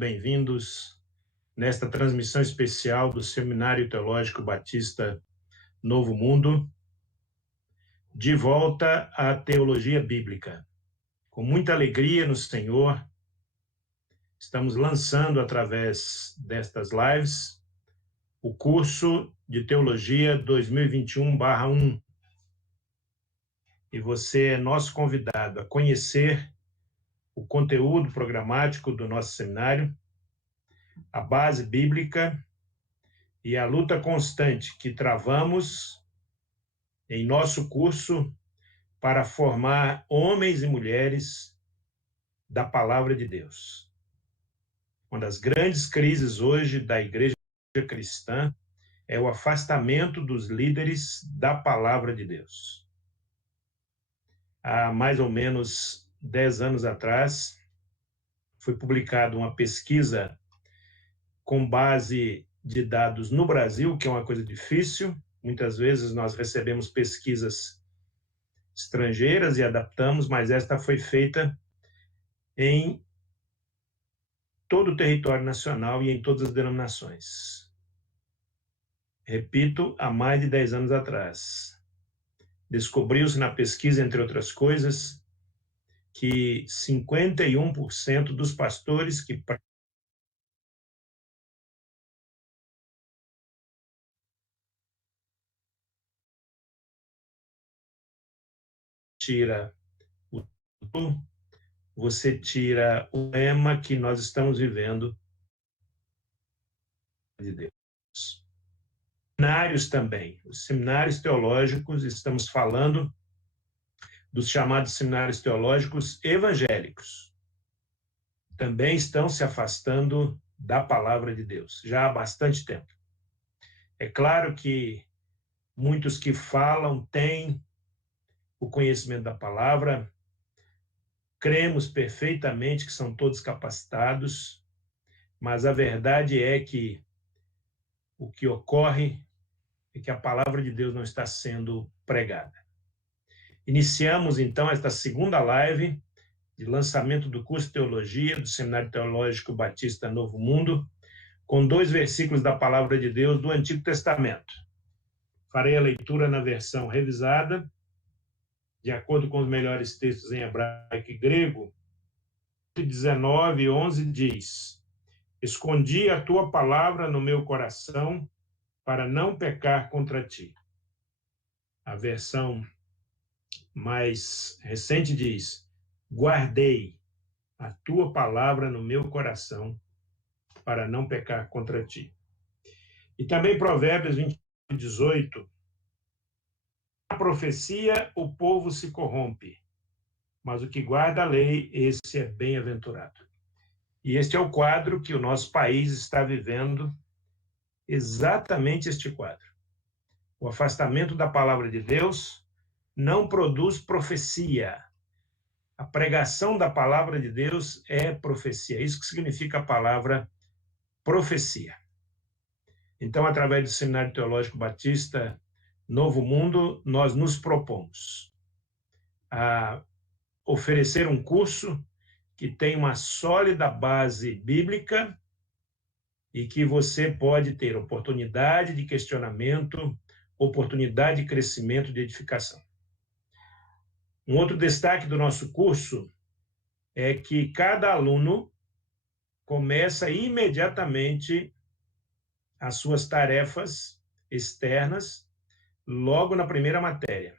bem-vindos nesta transmissão especial do Seminário Teológico Batista Novo Mundo, de volta à teologia bíblica. Com muita alegria no Senhor, estamos lançando através destas lives o curso de Teologia 2021/1. E você é nosso convidado a conhecer o conteúdo programático do nosso seminário, a base bíblica e a luta constante que travamos em nosso curso para formar homens e mulheres da Palavra de Deus. Uma das grandes crises hoje da igreja cristã é o afastamento dos líderes da Palavra de Deus. Há mais ou menos 10 anos atrás, foi publicada uma pesquisa com base de dados no Brasil, que é uma coisa difícil. Muitas vezes nós recebemos pesquisas estrangeiras e adaptamos, mas esta foi feita em todo o território nacional e em todas as denominações. Repito, há mais de 10 anos atrás. Descobriu-se na pesquisa, entre outras coisas, que 51% dos pastores que tira você tira o lema que nós estamos vivendo de Deus. Seminários também, os seminários teológicos, estamos falando dos chamados seminários teológicos evangélicos, também estão se afastando da palavra de Deus, já há bastante tempo. É claro que muitos que falam têm o conhecimento da palavra, cremos perfeitamente que são todos capacitados, mas a verdade é que o que ocorre é que a palavra de Deus não está sendo pregada. Iniciamos, então, esta segunda live de lançamento do curso de Teologia do Seminário Teológico Batista Novo Mundo, com 2 versículos da Palavra de Deus do Antigo Testamento. Farei a leitura na versão revisada, de acordo com os melhores textos em hebraico e grego. 19:11 diz: Escondi a tua palavra no meu coração para não pecar contra ti. A versão mais recente diz: guardei a tua palavra no meu coração para não pecar contra ti. E também Provérbios 20:18: a profecia o povo se corrompe, mas o que guarda a lei, esse é bem-aventurado. E este é o quadro que o nosso país está vivendo, exatamente este quadro. O afastamento da palavra de Deus não produz profecia. A pregação da palavra de Deus é profecia. Isso que significa a palavra profecia. Então, através do Seminário Teológico Batista Novo Mundo, nós nos propomos a oferecer um curso que tem uma sólida base bíblica e que você pode ter oportunidade de questionamento, oportunidade de crescimento, de edificação. Um outro destaque do nosso curso é que cada aluno começa imediatamente as suas tarefas externas logo na primeira matéria.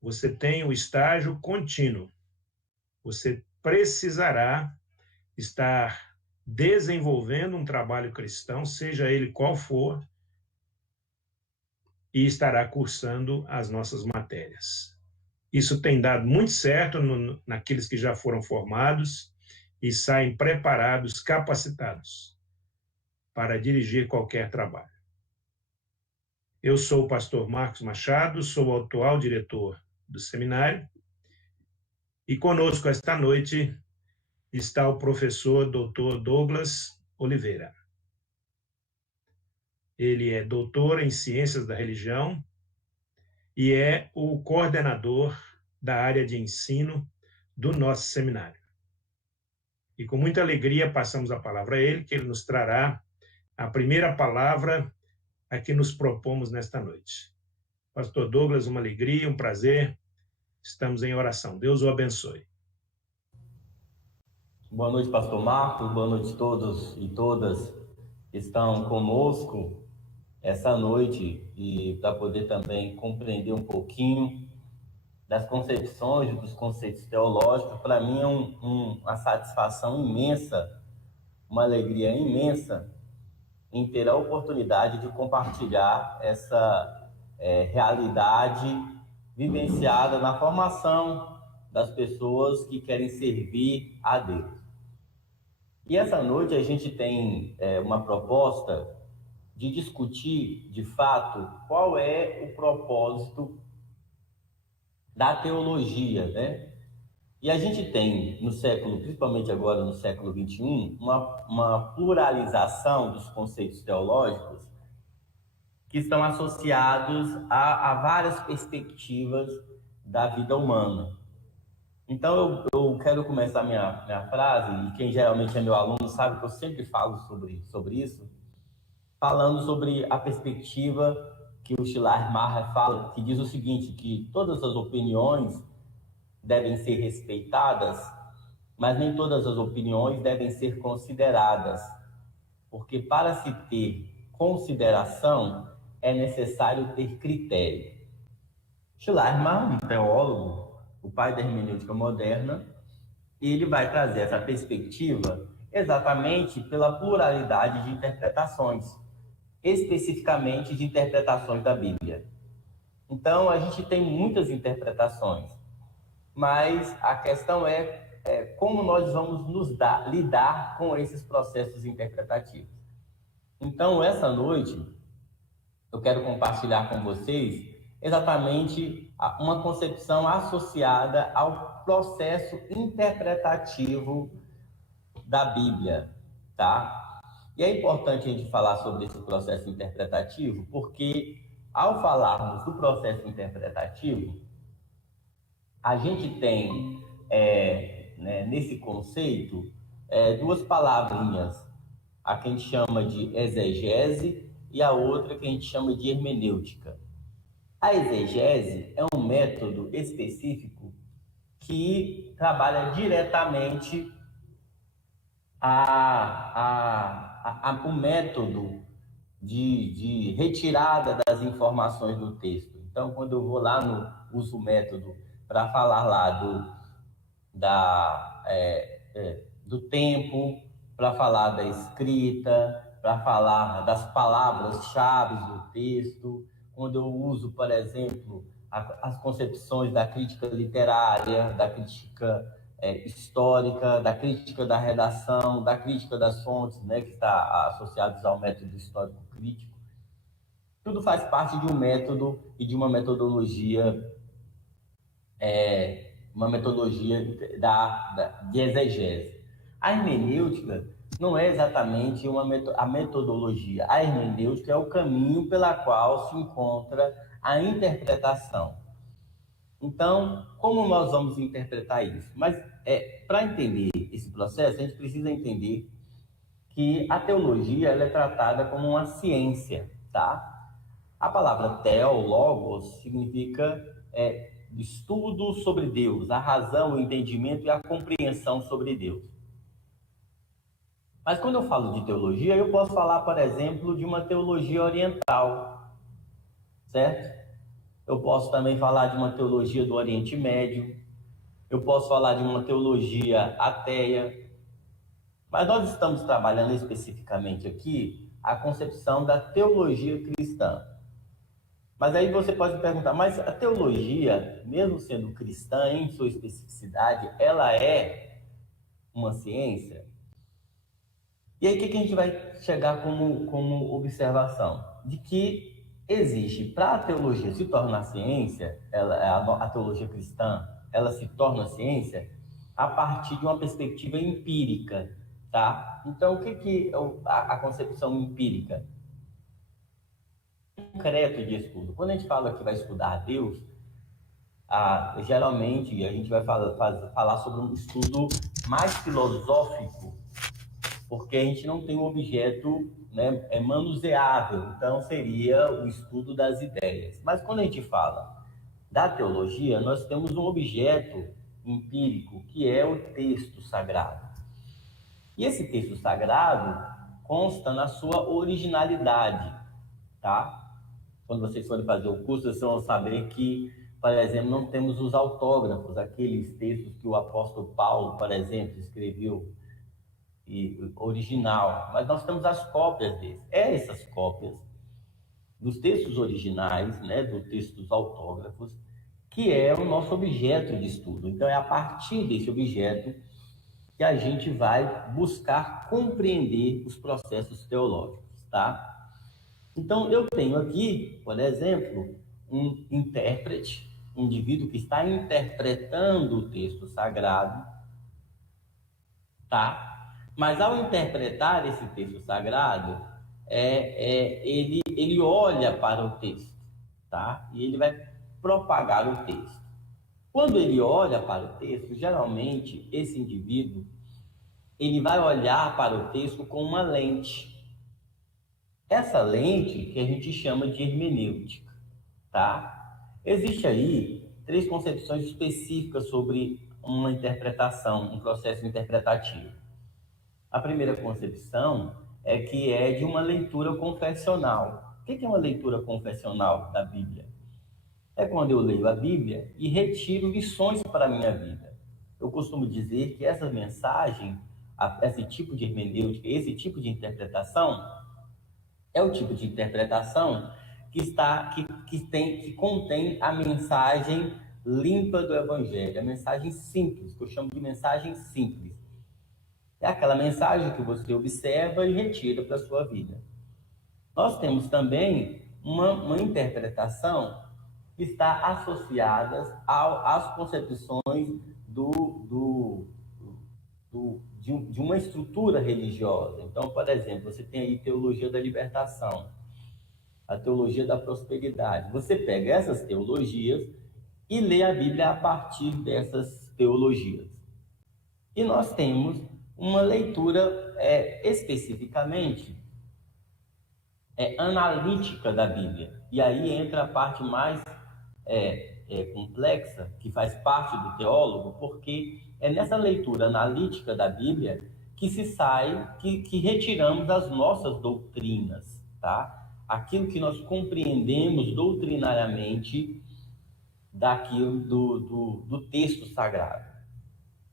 Você tem o estágio contínuo. Você precisará estar desenvolvendo um trabalho cristão, seja ele qual for, e estará cursando as nossas matérias. Isso tem dado muito certo naqueles que já foram formados e saem preparados, capacitados para dirigir qualquer trabalho. Eu sou o pastor Marcos Machado, sou o atual diretor do seminário, e conosco esta noite está o professor Dr. Douglas Oliveira. Ele é doutor em Ciências da Religião e é o coordenador da área de ensino do nosso seminário. E com muita alegria passamos a palavra a ele, que ele nos trará a primeira palavra a que nos propomos nesta noite. Pastor Douglas, uma alegria, um prazer. Estamos em oração. Deus o abençoe. Boa noite, pastor Marcos. Boa noite a todos e todas que estão conosco essa noite e para poder também compreender um pouquinho das concepções e dos conceitos teológicos. Para mim é uma satisfação imensa, uma alegria imensa em ter a oportunidade de compartilhar essa realidade vivenciada na formação das pessoas que querem servir a Deus. E essa noite a gente tem uma proposta de discutir, de fato, qual é o propósito da teologia, né? E a gente tem no século, principalmente agora no século XXI, uma pluralização dos conceitos teológicos que estão associados a várias perspectivas da vida humana. Então, eu quero começar minha frase, e quem geralmente é meu aluno sabe que eu sempre falo sobre isso, falando sobre a perspectiva que o Schleiermacher fala, que diz o seguinte, que todas as opiniões devem ser respeitadas, mas nem todas as opiniões devem ser consideradas, porque para se ter consideração é necessário ter critério. Schleiermacher, um teólogo, o pai da hermenêutica moderna, ele vai trazer essa perspectiva exatamente pela pluralidade de interpretações, especificamente de interpretações da Bíblia. Então, a gente tem muitas interpretações, mas a questão é como nós vamos lidar com esses processos interpretativos. Então, essa noite, eu quero compartilhar com vocês exatamente uma concepção associada ao processo interpretativo da Bíblia, tá? E é importante a gente falar sobre esse processo interpretativo, porque ao falarmos do processo interpretativo, a gente tem nesse conceito duas palavrinhas, a que a gente chama de exegese e a outra que a gente chama de hermenêutica. A exegese é um método específico que trabalha diretamente o método de retirada das informações do texto. Então, quando eu vou lá uso o método para falar lá do tempo, para falar da escrita, para falar das palavras-chave do texto, quando eu uso, por exemplo, as concepções da crítica literária, da crítica histórica, da crítica da redação, da crítica das fontes, né, que está associados ao método histórico crítico. Tudo faz parte de um método e de uma metodologia de exegese. A hermenêutica não é exatamente a metodologia. A hermenêutica é o caminho pela qual se encontra a interpretação. Então, como nós vamos interpretar isso? Mas, para entender esse processo, a gente precisa entender que a teologia ela é tratada como uma ciência, tá? A palavra logos, significa estudo sobre Deus, a razão, o entendimento e a compreensão sobre Deus. Mas quando eu falo de teologia, eu posso falar, por exemplo, de uma teologia oriental, certo? Eu posso também falar de uma teologia do Oriente Médio, eu posso falar de uma teologia ateia, mas nós estamos trabalhando especificamente aqui a concepção da teologia cristã. Mas aí você pode perguntar, mas a teologia, mesmo sendo cristã em sua especificidade, ela é uma ciência? E aí o que a gente vai chegar como observação? De que existe, para a teologia se tornar ciência, a teologia cristã, ela se torna ciência a partir de uma perspectiva empírica, tá? Então, o que a concepção empírica? Concreto de estudo. Quando a gente fala que vai estudar Deus, Geralmente, a gente vai falar sobre um estudo mais filosófico, porque a gente não tem um objeto, né, manuseável, então seria o estudo das ideias. Mas quando a gente fala da teologia, nós temos um objeto empírico, que é o texto sagrado. E esse texto sagrado consta na sua originalidade, tá? Quando vocês forem fazer o curso, vocês vão saber que, por exemplo, não temos os autógrafos, aqueles textos que o apóstolo Paulo, por exemplo, escreveu original, mas nós temos as cópias desses. Essas cópias dos textos originais, né, dos textos autógrafos, que é o nosso objeto de estudo. Então, é a partir desse objeto que a gente vai buscar compreender os processos teológicos, tá? Então, eu tenho aqui, por exemplo, um intérprete, um indivíduo que está interpretando o texto sagrado, tá? Mas ao interpretar esse texto sagrado, ele olha para o texto, tá? E ele vai propagar o texto. Quando ele olha para o texto, geralmente esse indivíduo ele vai olhar para o texto com uma lente. Essa lente que a gente chama de hermenêutica, tá? Existe aí 3 concepções específicas sobre uma interpretação, um processo interpretativo. A primeira concepção é que é de uma leitura confessional. O que é uma leitura confessional da Bíblia? É quando eu leio a Bíblia e retiro lições para a minha vida. Eu costumo dizer que essa mensagem, esse tipo de hermenêutica, esse tipo de interpretação, é o tipo de interpretação que contém a mensagem limpa do Evangelho, a mensagem simples, que eu chamo de mensagem simples. É aquela mensagem que você observa e retira para a sua vida. Nós temos também uma interpretação que está associada às concepções de uma estrutura religiosa. Então, por exemplo, você tem aí teologia da libertação, a teologia da prosperidade. Você pega essas teologias e lê a Bíblia a partir dessas teologias. E nós temos uma leitura especificamente analítica da Bíblia. E aí entra a parte mais complexa, que faz parte do teólogo, porque é nessa leitura analítica da Bíblia que se sai, que retiramos as nossas doutrinas, tá? Aquilo que nós compreendemos doutrinariamente daquilo do texto sagrado.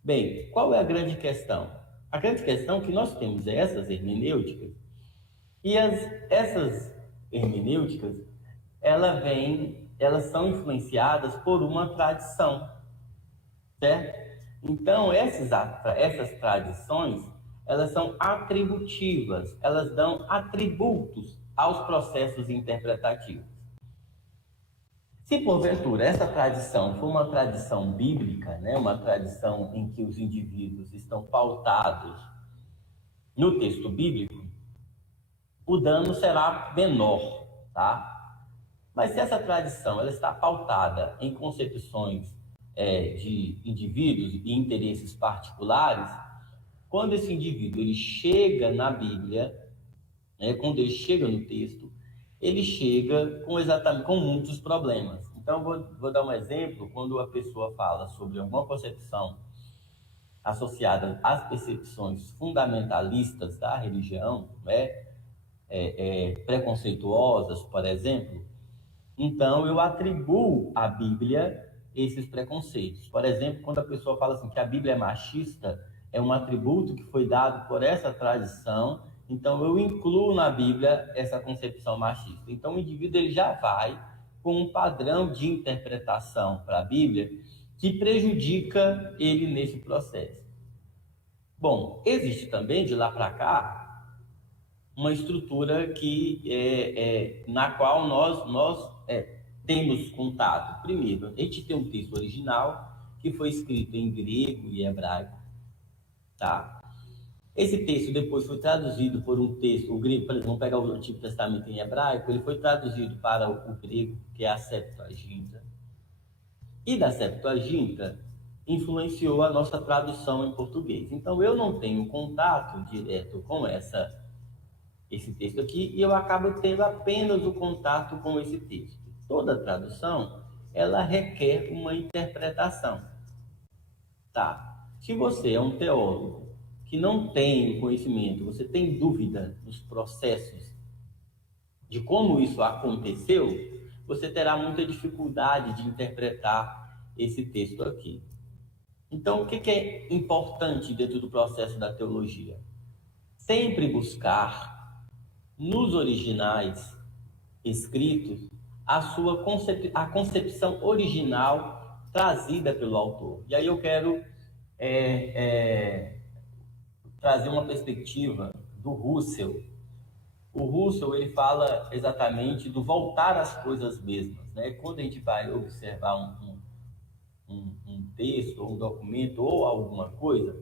Bem, qual é a grande questão? A grande questão é que nós temos essas hermenêuticas, e essas hermenêuticas, elas são influenciadas por uma tradição, certo? Então, essas tradições, elas são atributivas, elas dão atributos aos processos interpretativos. Se porventura essa tradição for uma tradição bíblica, né, uma tradição em que os indivíduos estão pautados no texto bíblico, o dano será menor, tá? Mas se essa tradição ela está pautada em concepções de indivíduos e interesses particulares, quando esse indivíduo ele chega na Bíblia, né, quando ele chega no texto, ele chega com muitos problemas. Então, vou dar um exemplo. Quando a pessoa fala sobre alguma concepção associada às percepções fundamentalistas da religião, né, preconceituosas, por exemplo, então eu atribuo à Bíblia esses preconceitos. Por exemplo, quando a pessoa fala assim que a Bíblia é machista, é um atributo que foi dado por essa tradição, então eu incluo na Bíblia essa concepção machista. Então o indivíduo ele já vai com um padrão de interpretação para a Bíblia que prejudica ele nesse processo. Bom, existe também de lá para cá uma estrutura na qual nós temos contato. Primeiro, a gente tem um texto original que foi escrito em grego e hebraico, tá? Esse texto depois foi traduzido por um texto, o grego, por exemplo, vamos pegar o Antigo Testamento em hebraico, ele foi traduzido para o grego, que é a Septuaginta. e da Septuaginta influenciou a nossa tradução em português. Então, eu não tenho contato direto com esse texto aqui e eu acabo tendo apenas o contato com esse texto. Toda tradução, ela requer uma interpretação, tá? Se você é um teólogo que não tem o conhecimento, você tem dúvida nos processos de como isso aconteceu, você terá muita dificuldade de interpretar esse texto aqui. Então, o que é importante dentro do processo da teologia? Sempre buscar nos originais escritos a concepção original trazida pelo autor. E aí eu quero trazer uma perspectiva do Russell. O Russell, ele fala exatamente do voltar às coisas mesmas, né? Quando a gente vai observar um texto, ou um documento, ou alguma coisa,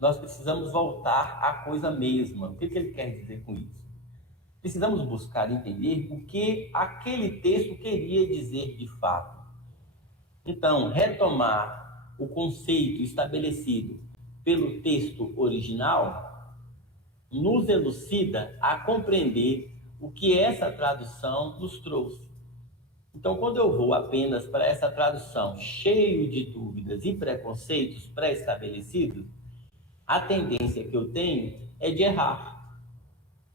nós precisamos voltar à coisa mesma. O que ele quer dizer com isso? Precisamos buscar entender o que aquele texto queria dizer de fato. Então, retomar o conceito estabelecido pelo texto original nos elucida a compreender o que essa tradução nos trouxe. Então, quando eu vou apenas para essa tradução cheio de dúvidas e preconceitos pré-estabelecidos, a tendência que eu tenho é de errar.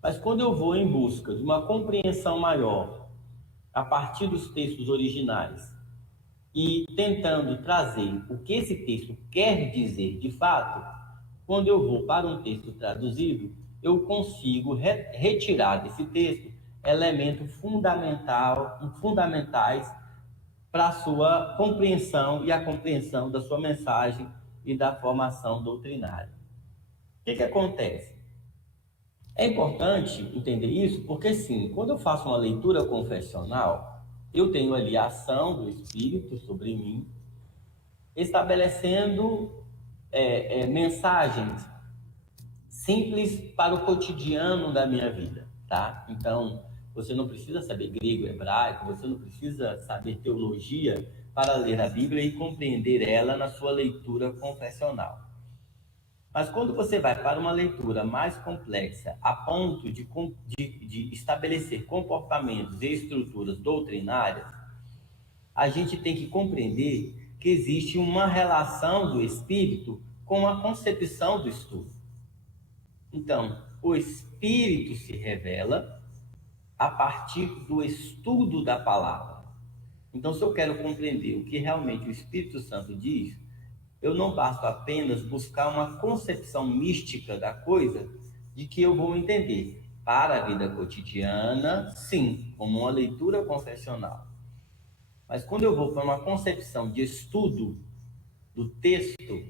Mas quando eu vou em busca de uma compreensão maior, a partir dos textos originais, e tentando trazer o que esse texto quer dizer de fato, quando eu vou para um texto traduzido, eu consigo retirar desse texto elementos fundamentais para a sua compreensão e a compreensão da sua mensagem e da formação doutrinária. O que acontece? É importante entender isso porque, sim, quando eu faço uma leitura confessional, eu tenho ali a ação do Espírito sobre mim, estabelecendo mensagens simples para o cotidiano da minha vida, tá? Então, você não precisa saber grego, hebraico, você não precisa saber teologia para ler a Bíblia e compreender ela na sua leitura confessional. Mas quando você vai para uma leitura mais complexa, a ponto de estabelecer comportamentos e estruturas doutrinárias, a gente tem que compreender que existe uma relação do Espírito com a concepção do estudo. Então, o Espírito se revela a partir do estudo da palavra. Então, se eu quero compreender o que realmente o Espírito Santo diz, eu não basta apenas buscar uma concepção mística da coisa de que eu vou entender para a vida cotidiana, sim, como uma leitura confessional. Mas quando eu vou para uma concepção de estudo do texto,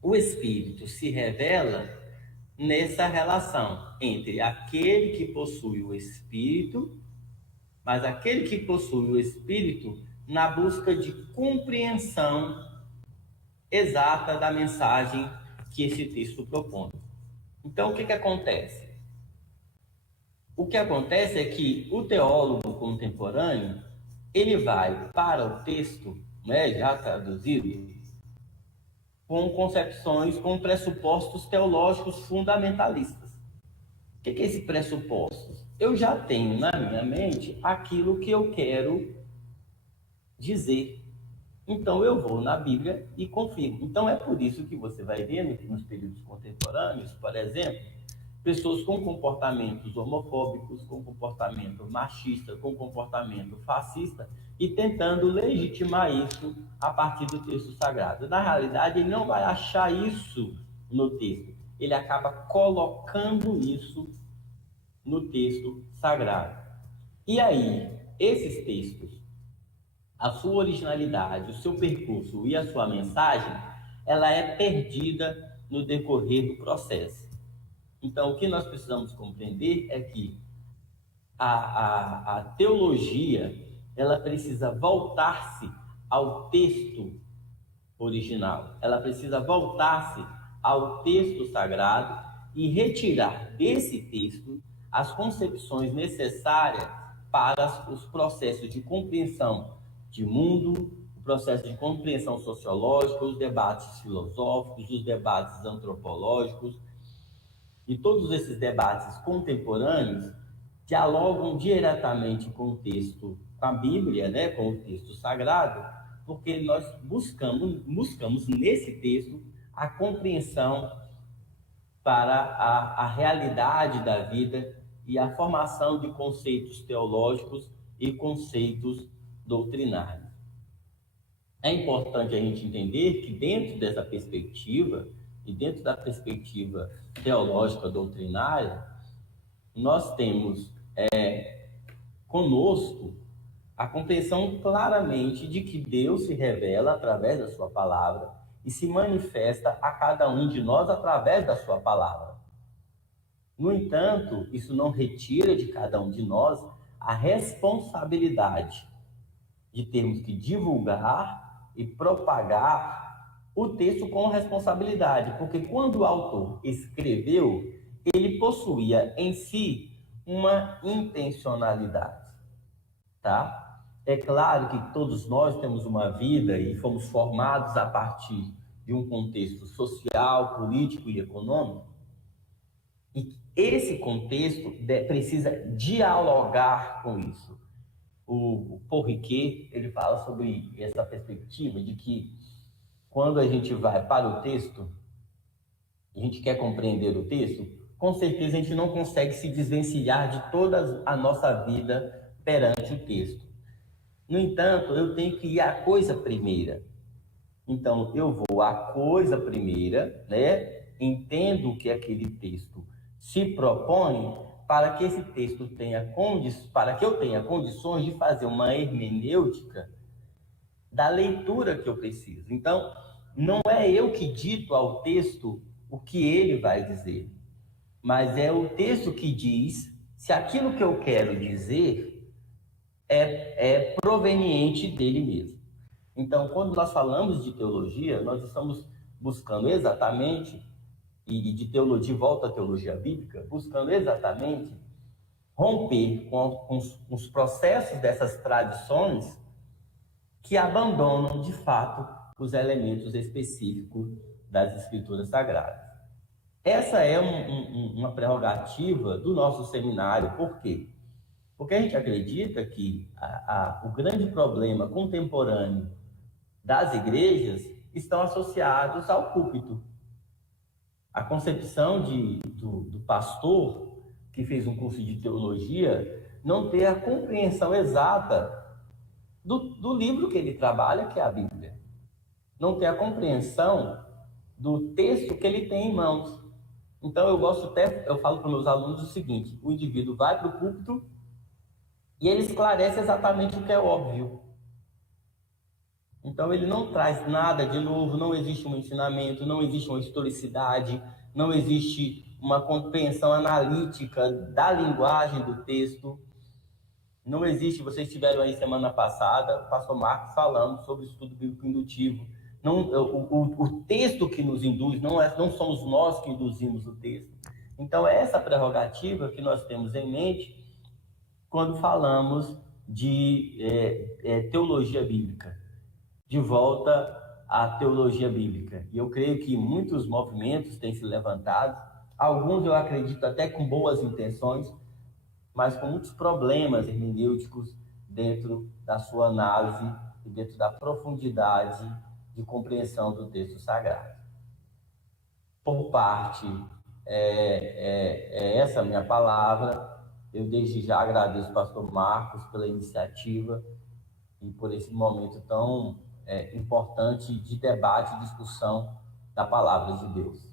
o Espírito se revela nessa relação entre aquele que possui o Espírito, mas aquele que possui o Espírito na busca de compreensão exata da mensagem que esse texto propõe. Então, o que acontece? O que acontece é que o teólogo contemporâneo, ele vai para o texto, né, já traduzido, com concepções, com pressupostos teológicos fundamentalistas. O que é esse pressupostos? Eu já tenho na minha mente aquilo que eu quero dizer. Então, eu vou na Bíblia e confirmo. Então, é por isso que você vai ver nos períodos contemporâneos, por exemplo, pessoas com comportamentos homofóbicos, com comportamento machista, com comportamento fascista, e tentando legitimar isso a partir do texto sagrado. Na realidade, ele não vai achar isso no texto. Ele acaba colocando isso no texto sagrado. E aí, esses textos, a sua originalidade, o seu percurso e a sua mensagem, ela é perdida no decorrer do processo. Então, o que nós precisamos compreender é que a teologia, ela precisa voltar-se ao texto original, ela precisa voltar-se ao texto sagrado e retirar desse texto as concepções necessárias para os processos de compreensão de mundo, o processo de compreensão sociológica, os debates filosóficos, os debates antropológicos, e todos esses debates contemporâneos dialogam diretamente com o texto, com a Bíblia, né, com o texto sagrado, porque nós buscamos nesse texto a compreensão para a realidade da vida e a formação de conceitos teológicos e conceitos doutrinários. É importante a gente entender que dentro dessa perspectiva, e dentro da perspectiva teológica doutrinária, nós temos conosco a compreensão claramente de que Deus se revela através da sua palavra e se manifesta a cada um de nós através da sua palavra. No entanto, isso não retira de cada um de nós a responsabilidade de termos que divulgar e propagar o texto com responsabilidade, porque quando o autor escreveu, ele possuía em si uma intencionalidade, tá? É claro que todos nós temos uma vida e fomos formados a partir de um contexto social, político e econômico, e esse contexto precisa dialogar com isso. O Paul Ricoeur, ele fala sobre essa perspectiva de que quando a gente vai para o texto, a gente quer compreender o texto, com certeza a gente não consegue se desvencilhar de toda a nossa vida perante o texto. No entanto, eu tenho que ir à coisa primeira. Então, eu vou à coisa primeira, né? Entendo o que aquele texto se propõe para que esse texto para que eu tenha condições de fazer uma hermenêutica da leitura que eu preciso. Então, não é eu que dito ao texto o que ele vai dizer, mas é o texto que diz se aquilo que eu quero dizer é proveniente dele mesmo. Então, quando nós falamos de teologia, nós estamos buscando exatamente, e de teologia, volta à teologia bíblica, buscando exatamente romper com os processos dessas tradições que abandonam, de fato, os elementos específicos das Escrituras Sagradas. Essa é uma prerrogativa do nosso seminário. Por quê? Porque a gente acredita que o grande problema contemporâneo das igrejas estão associados ao púlpito. A concepção do pastor que fez um curso de teologia não ter a compreensão exata do livro que ele trabalha, que é a Bíblia. Não ter a compreensão do texto que ele tem em mãos. Então, eu falo para os meus alunos o seguinte: o indivíduo vai para o púlpito e ele esclarece exatamente o que é óbvio. Então, ele não traz nada de novo, não existe um ensinamento, não existe uma historicidade, não existe uma compreensão analítica da linguagem do texto. Não existe, vocês tiveram aí semana passada, o pastor Marcos falando sobre o estudo bíblico indutivo. Não, o texto que nos induz, não somos nós que induzimos o texto. Então, é essa prerrogativa que nós temos em mente quando falamos de teologia bíblica. De volta à teologia bíblica. E eu creio que muitos movimentos têm se levantado, alguns eu acredito até com boas intenções, mas com muitos problemas hermenêuticos dentro da sua análise e dentro da profundidade de compreensão do texto sagrado. Por parte, essa a minha palavra. Eu desde já agradeço ao pastor Marcos pela iniciativa e por esse momento tão importante de debate e discussão da palavra de Deus.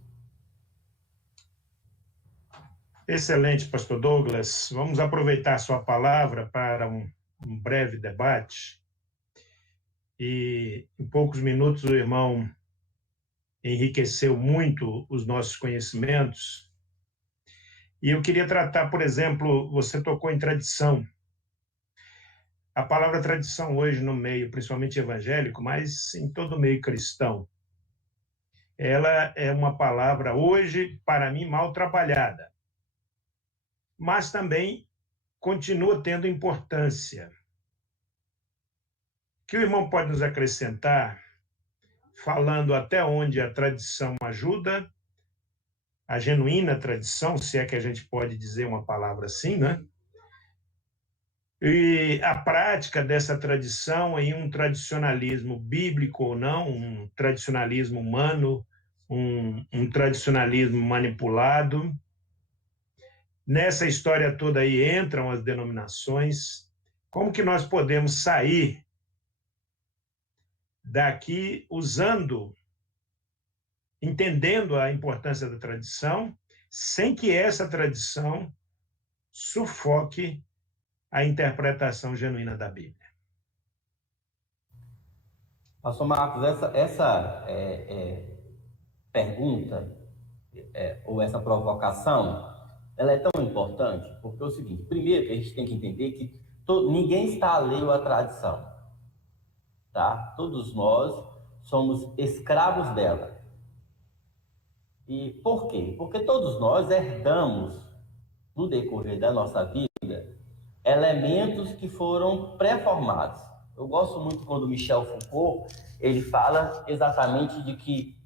Excelente, pastor Douglas. Vamos aproveitar a sua palavra para um breve debate. E em poucos minutos o irmão enriqueceu muito os nossos conhecimentos. E eu queria tratar, por exemplo, você tocou em tradição. A palavra tradição hoje no meio, principalmente evangélico, mas em todo o meio cristão, ela é uma palavra hoje, para mim, mal trabalhada, mas também continua tendo importância. que o irmão pode nos acrescentar, falando até onde a tradição ajuda, a genuína tradição, se é que a gente pode dizer uma palavra assim, né? E a prática dessa tradição em um tradicionalismo bíblico ou não, um tradicionalismo humano, um tradicionalismo manipulado. Nessa história toda aí entram as denominações. Como que nós podemos sair daqui entendendo a importância da tradição, sem que essa tradição sufoque a interpretação genuína da Bíblia? Pastor Marcos, essa pergunta, ou essa provocação, ela é tão importante, porque é o seguinte: primeiro que a gente tem que entender que ninguém está alheio à tradição, tá? Todos nós somos escravos dela. E por quê? Porque todos nós herdamos, no decorrer da nossa vida, elementos que foram pré-formados. Eu gosto muito quando Michel Foucault, ele fala exatamente de que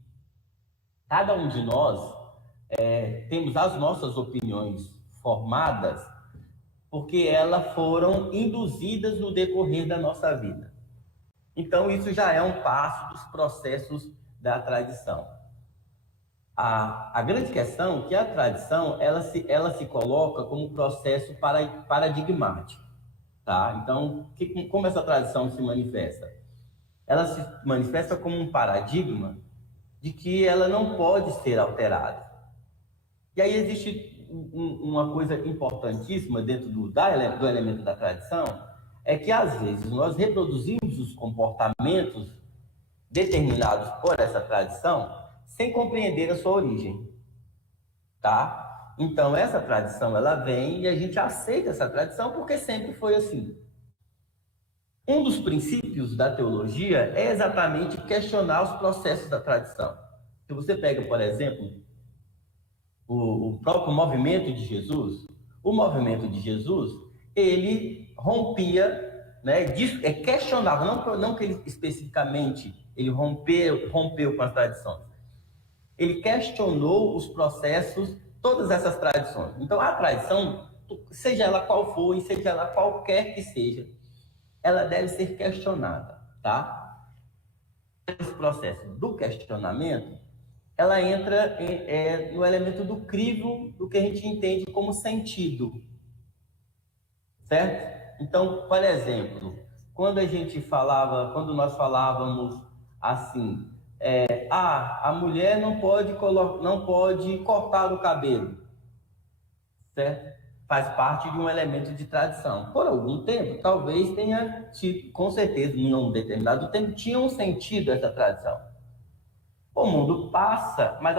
cada um de nós temos as nossas opiniões formadas porque elas foram induzidas no decorrer da nossa vida. Então, isso já é um passo dos processos da tradição. A grande questão é que a tradição ela se coloca como um processo paradigmático. Tá? Então, como essa tradição se manifesta? Ela se manifesta como um paradigma de que ela não pode ser alterada. E aí existe uma coisa importantíssima dentro do elemento da tradição, é que às vezes nós reproduzimos os comportamentos determinados por essa tradição sem compreender a sua origem, tá? Então essa tradição ela vem e a gente aceita essa tradição porque sempre foi assim. Um dos princípios da teologia é exatamente questionar os processos da tradição. Se você pega, por exemplo, o próprio movimento de Jesus, o movimento de Jesus, ele rompia, né, questionava, não que ele especificamente ele rompeu com as tradições. Ele questionou os processos, todas essas tradições. Então, a tradição, seja ela qual for e seja ela qualquer que seja, ela deve ser questionada, tá? Esse processo do questionamento, ela entra no elemento do crivo, do que a gente entende como sentido, certo? Então, por exemplo, quando nós falávamos assim, a mulher não pode cortar o cabelo, certo? Faz parte de um elemento de tradição. Por algum tempo, talvez tenha tido, com certeza, em um determinado tempo, tinha um sentido essa tradição. O mundo passa, mas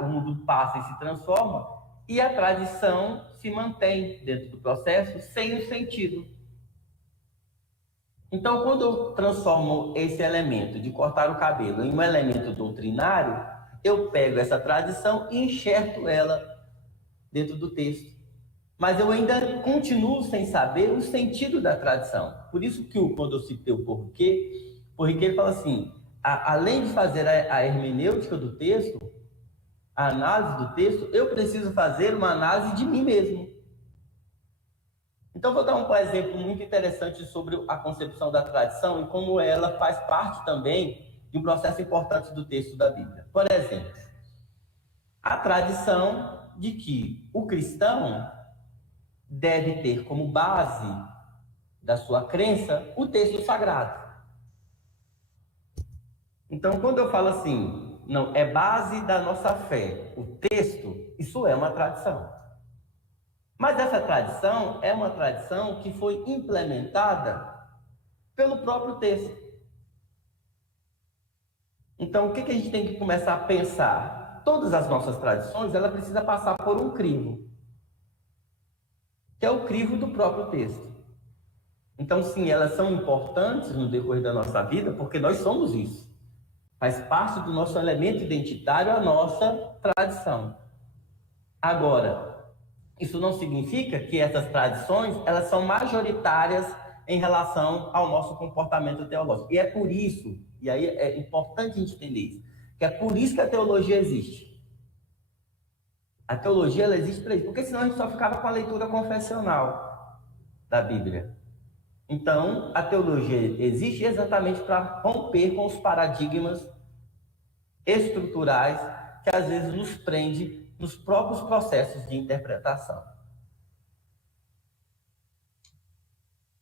o mundo passa e se transforma, e a tradição se mantém dentro do processo sem o sentido. Então, quando eu transformo esse elemento de cortar o cabelo em um elemento doutrinário, eu pego essa tradição e enxerto ela dentro do texto. Mas eu ainda continuo sem saber o sentido da tradição. Por isso que quando eu citei o Porriquet, ele fala assim, além de fazer a hermenêutica do texto, a análise do texto, eu preciso fazer uma análise de mim mesmo. Então, vou dar um exemplo muito interessante sobre a concepção da tradição e como ela faz parte também de um processo importante do texto da Bíblia. Por exemplo, a tradição de que o cristão deve ter como base da sua crença o texto sagrado. Então, quando eu falo assim, não, é base da nossa fé, o texto, isso é uma tradição. Mas essa tradição é uma tradição que foi implementada pelo próprio texto. Então, o que a gente tem que começar a pensar? Todas as nossas tradições, ela precisa passar por um crivo, que é o crivo do próprio texto. Então, sim, elas são importantes no decorrer da nossa vida, porque nós somos isso. Faz parte do nosso elemento identitário a nossa tradição. Agora, isso não significa que essas tradições, elas são majoritárias em relação ao nosso comportamento teológico. E é por isso, e aí é importante a gente entender isso, que é por isso que a teologia existe. A teologia, ela existe para isso, porque senão a gente só ficava com a leitura confessional da Bíblia. Então, a teologia existe exatamente para romper com os paradigmas estruturais que às vezes nos prende nos próprios processos de interpretação.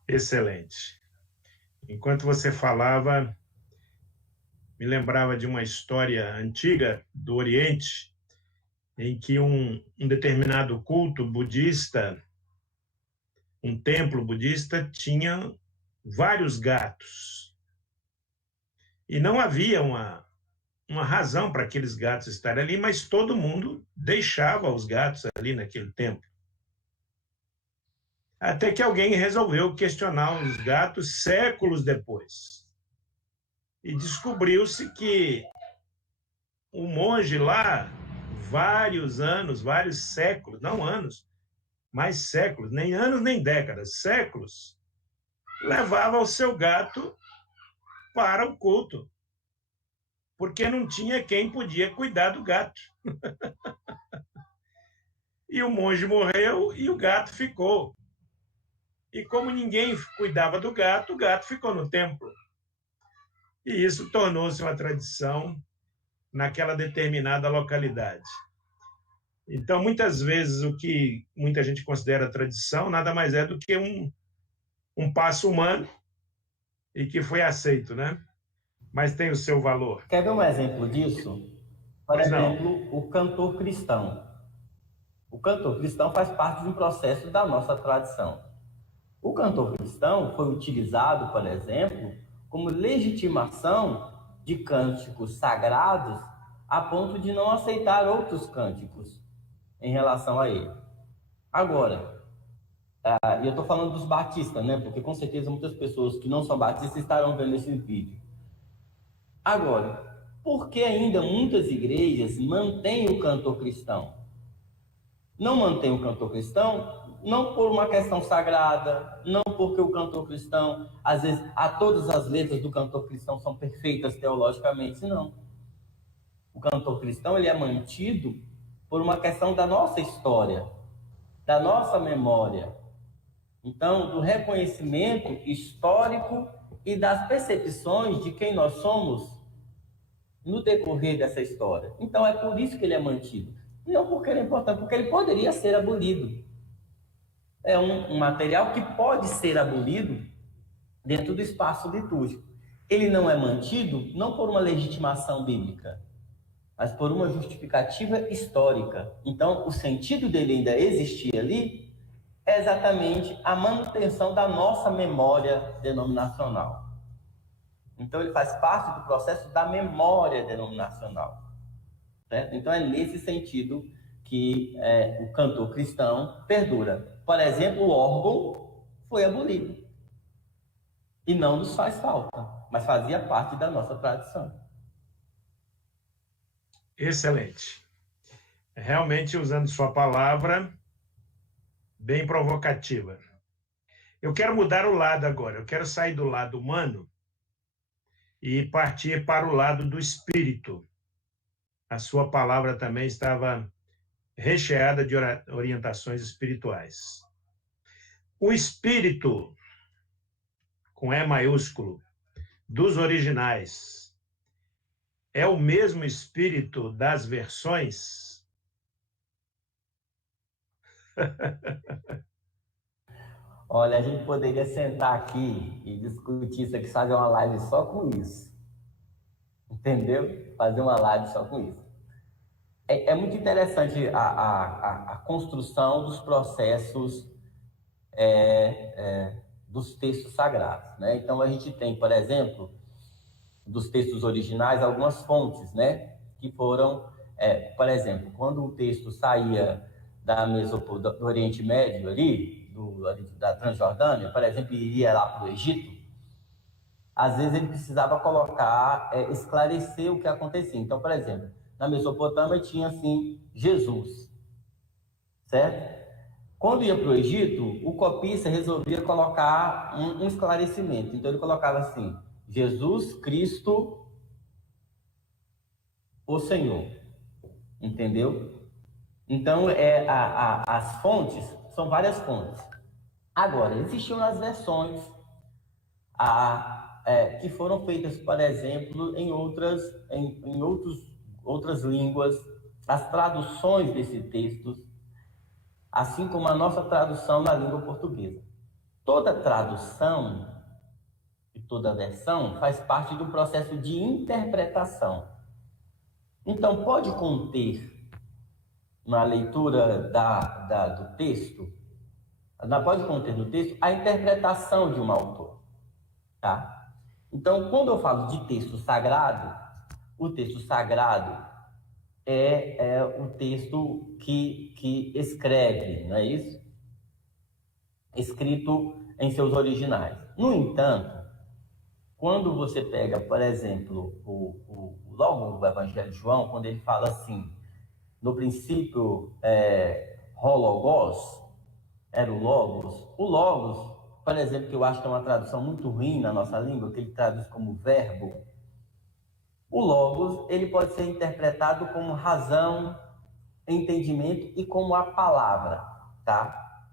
Excelente. Enquanto você falava, me lembrava de uma história antiga do Oriente, em que um determinado culto budista, um templo budista, tinha vários gatos. E não havia uma razão para aqueles gatos estarem ali, mas todo mundo deixava os gatos ali naquele templo. Até que alguém resolveu questionar os gatos séculos depois. E descobriu-se que o monge lá, vários anos, vários séculos, não anos, mas séculos, nem anos nem décadas, séculos, levava o seu gato para o culto, porque não tinha quem podia cuidar do gato. E o monge morreu e o gato ficou. E como ninguém cuidava do gato, o gato ficou no templo. E isso tornou-se uma tradição naquela determinada localidade. Então, muitas vezes, o que muita gente considera tradição nada mais é do que um passo humano e que foi aceito, né? Mas tem o seu valor. Quer ver um exemplo disso? Por exemplo, o cantor cristão. O cantor cristão faz parte de um processo da nossa tradição. O cantor cristão foi utilizado, por exemplo, como legitimação de cânticos sagrados a ponto de não aceitar outros cânticos em relação a ele. Agora, e eu estou falando dos batistas, né? Porque com certeza muitas pessoas que não são batistas estarão vendo esse vídeo. Agora, por que ainda muitas igrejas mantêm o cantor cristão? Não mantém o cantor cristão, não por uma questão sagrada, não porque o cantor cristão, às vezes, todas as letras do cantor cristão são perfeitas teologicamente, não. O cantor cristão, ele é mantido por uma questão da nossa história, da nossa memória. Então, do reconhecimento histórico e das percepções de quem nós somos no decorrer dessa história. Então, é por isso que ele é mantido. Não porque ele é importante, porque ele poderia ser abolido. É um material que pode ser abolido dentro do espaço litúrgico. Ele não é mantido não por uma legitimação bíblica, mas por uma justificativa histórica. Então, o sentido dele ainda existir ali é exatamente a manutenção da nossa memória denominacional. Então, ele faz parte do processo da memória denominacional. Certo? Então, é nesse sentido que o cantor cristão perdura. Por exemplo, o órgão foi abolido. E não nos faz falta, mas fazia parte da nossa tradição. Excelente. Realmente, usando sua palavra, bem provocativa. Eu quero mudar o lado agora. Eu quero sair do lado humano e partir para o lado do espírito. A sua palavra também estava recheada de orientações espirituais. O espírito, com E maiúsculo, dos originais, é o mesmo espírito das versões? Olha, a gente poderia sentar aqui e discutir isso aqui, fazer uma live só com isso. Entendeu? Fazer uma live só com isso. É muito interessante a construção dos processos dos textos sagrados, né? Então, a gente tem, por exemplo, dos textos originais, algumas fontes, né? Que foram, por exemplo, quando um texto saía do Oriente Médio ali, da Transjordânia, por exemplo, iria lá para o Egito, às vezes ele precisava colocar, esclarecer o que acontecia. Então, por exemplo, na Mesopotâmia tinha, assim, Jesus, certo? Quando ia para o Egito, o copista resolvia colocar um esclarecimento. Então ele colocava assim: Jesus Cristo, o Senhor. Entendeu? Então as fontes são várias fontes. Agora, existiam as versões que foram feitas, por exemplo, em outras línguas, as traduções desses textos, assim como a nossa tradução na língua portuguesa. Toda tradução e toda versão faz parte do processo de interpretação. Então, pode conter, na leitura do texto, pode conter no texto a interpretação de um autor, tá? Então, quando eu falo de texto sagrado, o texto sagrado é o texto que escreve, não é isso? Escrito em seus originais. No entanto, quando você pega, por exemplo, logo o Evangelho de João, quando ele fala assim, no princípio, Hologos, era o Logos, por exemplo, que eu acho que é uma tradução muito ruim na nossa língua, que ele traduz como verbo. O Logos, ele pode ser interpretado como razão, entendimento e como a palavra, tá?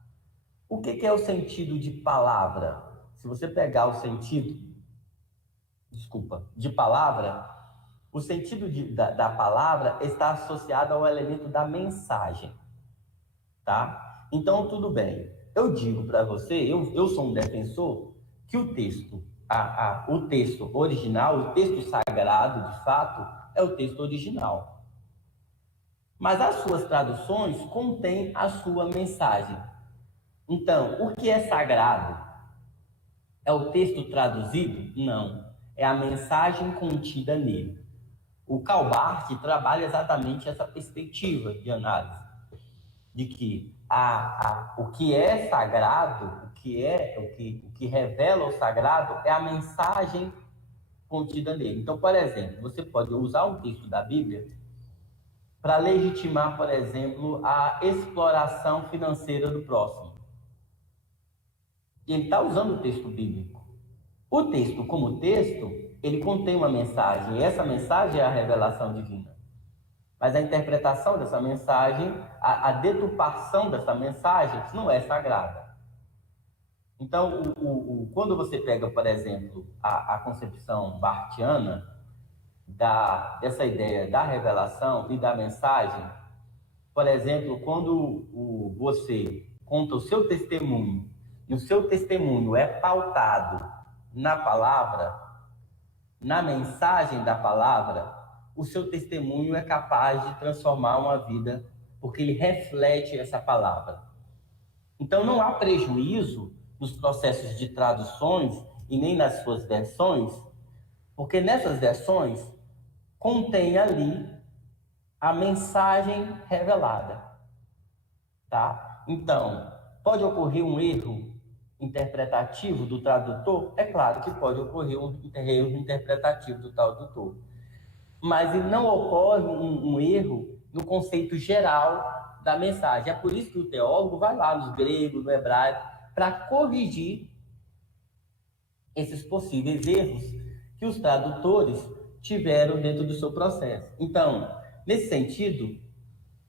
O que é o sentido de palavra? Se você pegar o sentido, de palavra, o sentido da palavra está associado ao elemento da mensagem, tá? Então, tudo bem. Eu digo para você, eu sou um defensor, que o texto, o texto original, o texto sagrado, de fato, é o texto original. Mas as suas traduções contêm a sua mensagem. Então, o que é sagrado? É o texto traduzido? Não. É a mensagem contida nele. O Karl Barth trabalha exatamente essa perspectiva de análise, de que o que é sagrado, o que revela o sagrado é a mensagem contida nele. Então, por exemplo, você pode usar um texto da Bíblia para legitimar, por exemplo, a exploração financeira do próximo. E ele está usando o texto bíblico. O texto, como texto, ele contém uma mensagem, e essa mensagem é a revelação divina. Mas a interpretação dessa mensagem, a deturpação dessa mensagem, não é sagrada. Então, quando você pega, por exemplo, a concepção barthiana, dessa ideia da revelação e da mensagem, por exemplo, quando você conta o seu testemunho, e o seu testemunho é pautado na palavra, na mensagem da palavra, o seu testemunho é capaz de transformar uma vida, porque ele reflete essa palavra. Então, não há prejuízo nos processos de traduções e nem nas suas versões, porque nessas versões contém ali a mensagem revelada, tá? Então, pode ocorrer um erro interpretativo do tradutor? É claro que pode ocorrer um erro interpretativo do tradutor, mas não ocorre um erro no conceito geral da mensagem. É por isso que o teólogo vai lá nos gregos, no hebraico, para corrigir esses possíveis erros que os tradutores tiveram dentro do seu processo. Então, nesse sentido,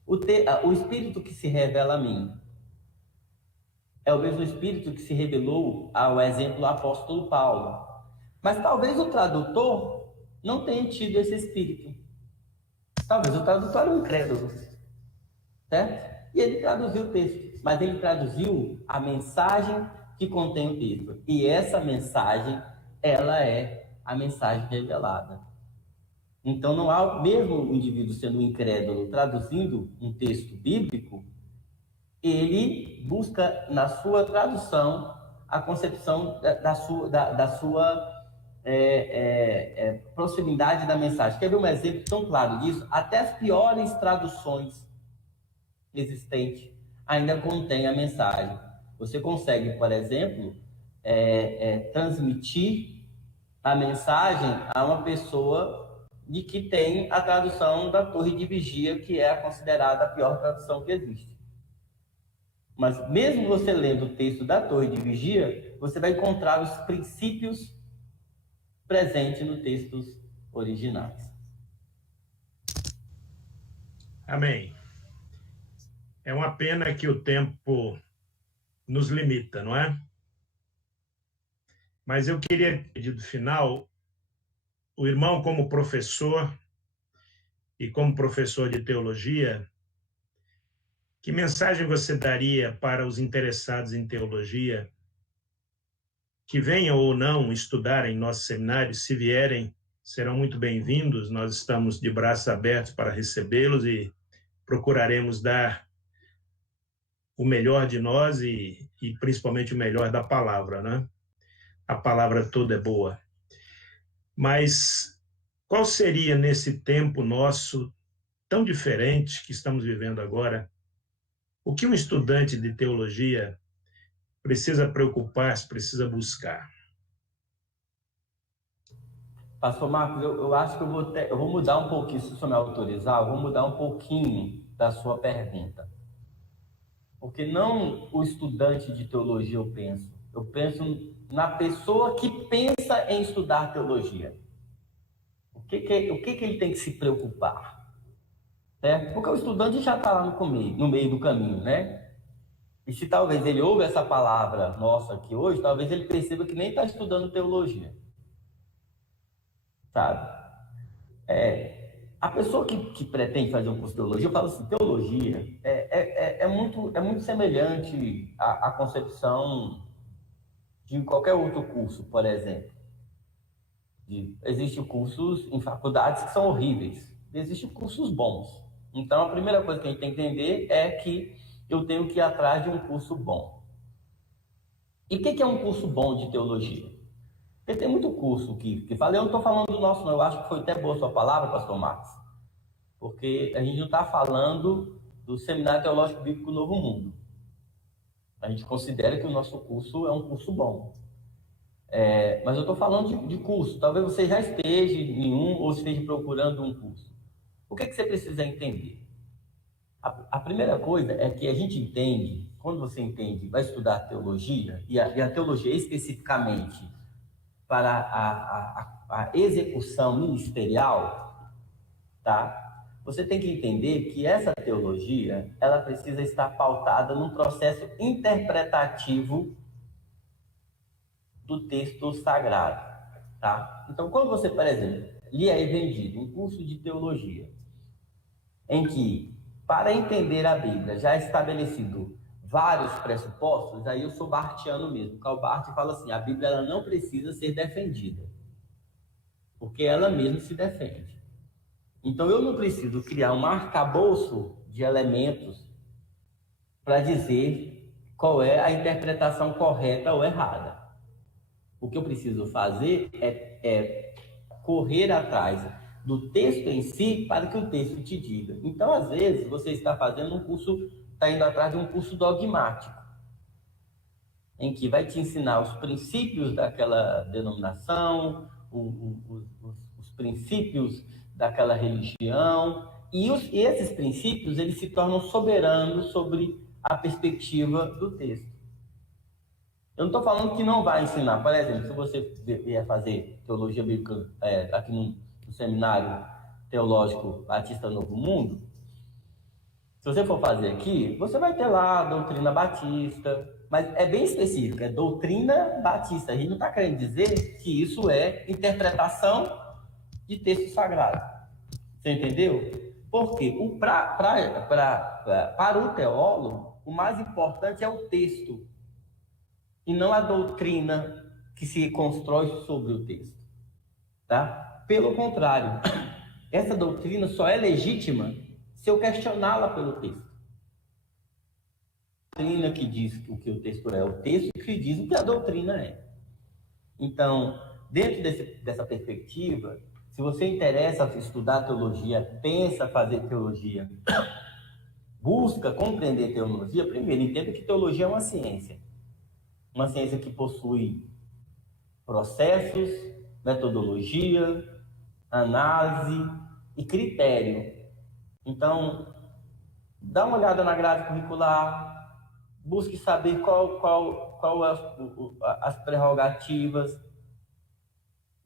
o Espírito que se revela a mim é o mesmo Espírito que se revelou ao exemplo do apóstolo Paulo. Mas talvez o tradutor não tenha tido esse Espírito. Talvez o tradutor era um incrédulo, certo? E ele traduziu o texto, mas ele traduziu a mensagem que contém o texto. E essa mensagem, ela é a mensagem revelada. Então, não há, mesmo o indivíduo sendo um incrédulo traduzindo um texto bíblico, ele busca na sua tradução a concepção da sua proximidade da mensagem. Quer ver um exemplo tão claro disso? Até as piores traduções existentes ainda contêm a mensagem. Você consegue, por exemplo, transmitir a mensagem a uma pessoa de que tem a tradução da Torre de Vigia, que é considerada a pior tradução que existe. Mas mesmo você lendo o texto da Torre de Vigia, você vai encontrar os princípios presentes nos textos originais. Amém. É uma pena que o tempo nos limita, não é? Mas eu queria, pedido final, o irmão como professor e como professor de teologia, que mensagem você daria para os interessados em teologia que venham ou não estudar em nosso seminário? Se vierem, serão muito bem-vindos. Nós estamos de braços abertos para recebê-los e procuraremos dar o melhor de nós e principalmente o melhor da palavra, né? A palavra toda é boa. Mas qual seria, nesse tempo nosso tão diferente que estamos vivendo agora, o que um estudante de teologia precisa preocupar-se, precisa buscar? Pastor Marcos, eu acho que eu vou mudar um pouquinho, se o senhor me autorizar, eu vou mudar um pouquinho da sua pergunta. Porque não o estudante de teologia eu penso na pessoa que pensa em estudar teologia. O que ele tem que se preocupar? Certo? Porque o estudante já está lá no meio do caminho, né? E se talvez ele ouve essa palavra nossa aqui hoje, talvez ele perceba que nem está estudando teologia. Sabe? A pessoa que pretende fazer um curso de teologia, eu falo assim, teologia é muito semelhante à concepção de qualquer outro curso, por exemplo. Existem cursos em faculdades que são horríveis, existem cursos bons. Então, a primeira coisa que a gente tem que entender é que eu tenho que ir atrás de um curso bom. E o que é um curso bom de teologia? Porque tem muito curso que fala, eu não estou falando do nosso, não, eu acho que foi até boa a sua palavra, pastor Marcos, porque a gente não está falando do Seminário Teológico Bíblico Novo Mundo. A gente considera que o nosso curso é um curso bom. Mas eu estou falando de curso. Talvez você já esteja em um ou esteja procurando um curso. O que você precisa entender? A primeira coisa é que a gente entende, quando você entende, vai estudar teologia, e a teologia especificamente para a execução ministerial, tá? Você tem que entender que essa teologia, ela precisa estar pautada num processo interpretativo do texto sagrado, tá? Então, quando você, por exemplo, lhe é vendido um curso de teologia, em que, para entender a Bíblia, já é estabelecido vários pressupostos, aí eu sou barthiano mesmo. Karl Barth fala assim, a Bíblia ela não precisa ser defendida, porque ela mesma se defende. Então, eu não preciso criar um arcabouço de elementos para dizer qual é a interpretação correta ou errada. O que eu preciso fazer é correr atrás do texto em si para que o texto te diga. Então, às vezes, você está fazendo um curso, está indo atrás de um curso dogmático, em que vai te ensinar os princípios daquela denominação, os princípios daquela religião, e esses princípios eles se tornam soberanos sobre a perspectiva do texto. Eu não estou falando que não vai ensinar. Por exemplo, se você vier fazer teologia bíblica aqui no Seminário Teológico Batista Novo Mundo, se você for fazer aqui, você vai ter lá a doutrina batista, mas é bem específico, é doutrina batista. A gente não está querendo dizer que isso é interpretação de texto sagrado. Você entendeu? Porque para o teólogo, o mais importante é o texto e não a doutrina que se constrói sobre o texto, tá? Pelo contrário, essa doutrina só é legítima se eu questioná-la pelo texto. A doutrina que diz o que o texto é, o texto que diz o que a doutrina é. Então, dentro dessa perspectiva, se você interessa em estudar teologia, pensa fazer teologia, busca compreender teologia, primeiro, entenda que teologia é uma ciência que possui processos, metodologia, análise e critério. Então, dá uma olhada na grade curricular, busque saber qual as prerrogativas,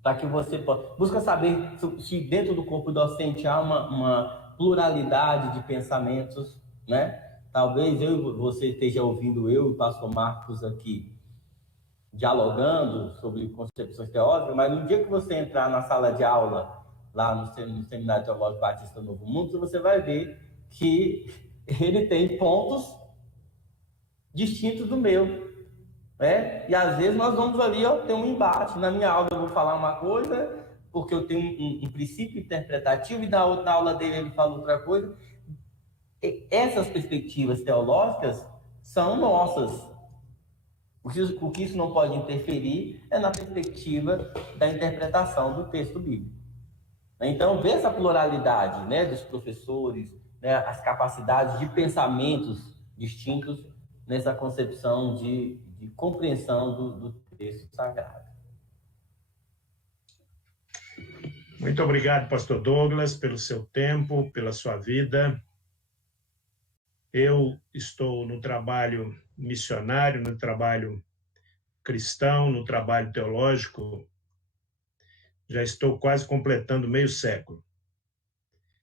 para que você possa... Busca saber se dentro do corpo docente há uma pluralidade de pensamentos, né? Talvez você esteja ouvindo eu e o pastor Marcos aqui dialogando sobre concepções teóricas, mas no dia que você entrar na sala de aula, lá no Seminário Teológico Batista Novo Mundo, você vai ver que ele tem pontos distintos do meu, né? E às vezes nós vamos ali, ter um embate. Na minha aula eu vou falar uma coisa, porque eu tenho um princípio interpretativo, e na outra aula dele ele fala outra coisa. E essas perspectivas teológicas são nossas. O que isso não pode interferir é na perspectiva da interpretação do texto bíblico. Então, ver essa pluralidade, né, dos professores, né, as capacidades de pensamentos distintos nessa concepção de compreensão do texto sagrado. Muito obrigado, pastor Douglas, pelo seu tempo, pela sua vida. Eu estou no trabalho missionário, no trabalho cristão, no trabalho teológico, já estou quase completando meio século.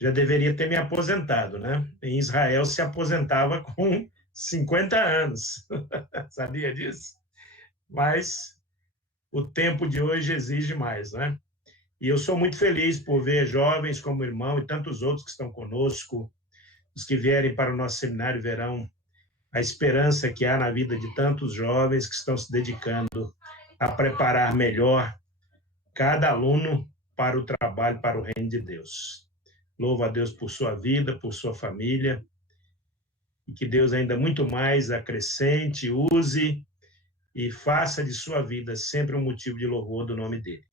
Já deveria ter me aposentado, né? Em Israel se aposentava com 50 anos. Sabia disso? Mas o tempo de hoje exige mais, né? E eu sou muito feliz por ver jovens como o irmão e tantos outros que estão conosco. Os que vierem para o nosso seminário verão a esperança que há na vida de tantos jovens que estão se dedicando a preparar melhor cada aluno para o trabalho, para o reino de Deus. Louvo a Deus por sua vida, por sua família, e que Deus ainda muito mais acrescente, use e faça de sua vida sempre um motivo de louvor do nome dele.